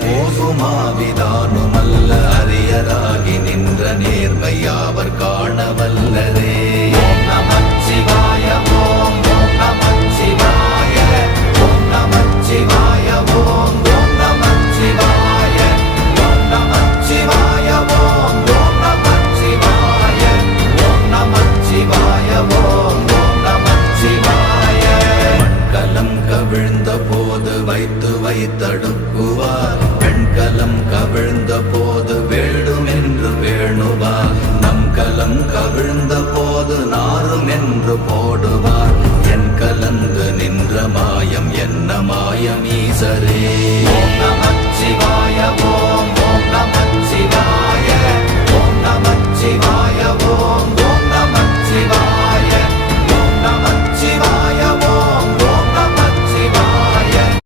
போகுமாவிதானுமல்ல அரியராகி நின்ற நேர்மையாவர் காணவல்லரே கவிழ்ந்த போது வைத்து வைத்தடுக்குவார். பெண்கலம் கவிழ்ந்த போது வேடும் என்று வேணுவார். நம் கலம் கவிழ்ந்த போது நாரும் என்று போடுவார். என் கலந்து நின்ற மாயம் என்ன மாயம் ஈசரே?